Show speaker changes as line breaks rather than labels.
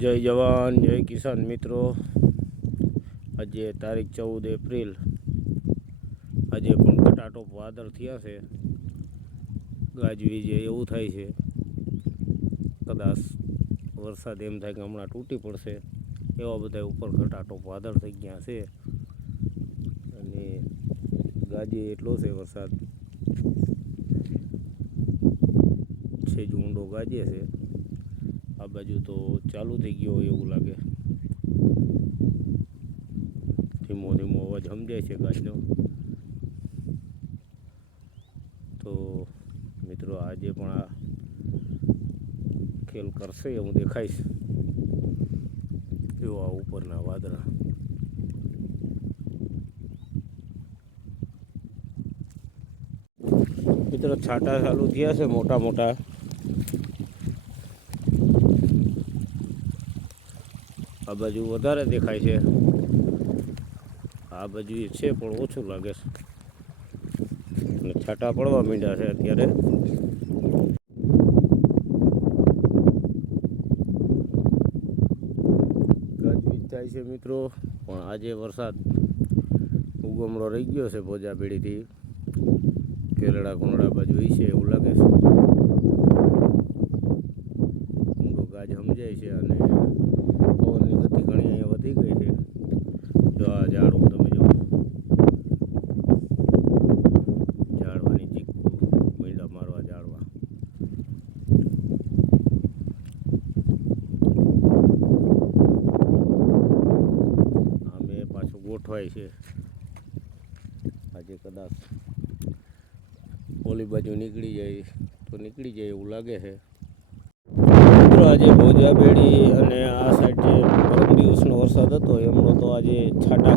જય જવાન, જય કિસાન મિત્રો. આજે તારીખ ચૌદ એપ્રિલ. આજે પણ કટાટોપ વાદળ થયા છે. ગાજવીજે એવું થાય છે. કદાચ વરસાદ એમ થાય કે હમણાં તૂટી પડશે. એવા બધા ઉપર કટાટોપ વાદળ થઈ ગયા છે. અને ગાજે એટલો છે વરસાદ. છે જ ઊંડો ગાજે છે. આ બાજુ તો ચાલુ થઈ ગયો હોય એવું લાગે. ધીમો ધીમો અવાજ સમજાય છે ગાજનો. તો મિત્રો આજે પણ આ ખેલ કરશે હું દેખાઈશ એવો આ ઉપરના વાદળા. મિત્રો છાંટા ચાલુ થયા છે મોટા મોટા. આ બાજુ વધારે દેખાય છે. આ બાજુ છે પણ ઓછું લાગે છે. અને છાંટા પડવા માંડ્યા છે અત્યારે. ગાજવીજ થાય છે મિત્રો, પણ આજે વરસાદ ઉગમડો રહી ગયો છે ભોજા પેઢીથી કેરડા કુંડળા બાજુ એ છે એવું લાગે છે. પાછું છે. આજે કદાચ ઓલી બાજુ નીકળી જાય, તો નીકળી જાય એવું લાગે છે. મિત્રો, આજે ભોજા બેડી અને આ સાઈડ જે પરમ દિવસનો વરસાદ હતો, એમનો તો આજે છાંટા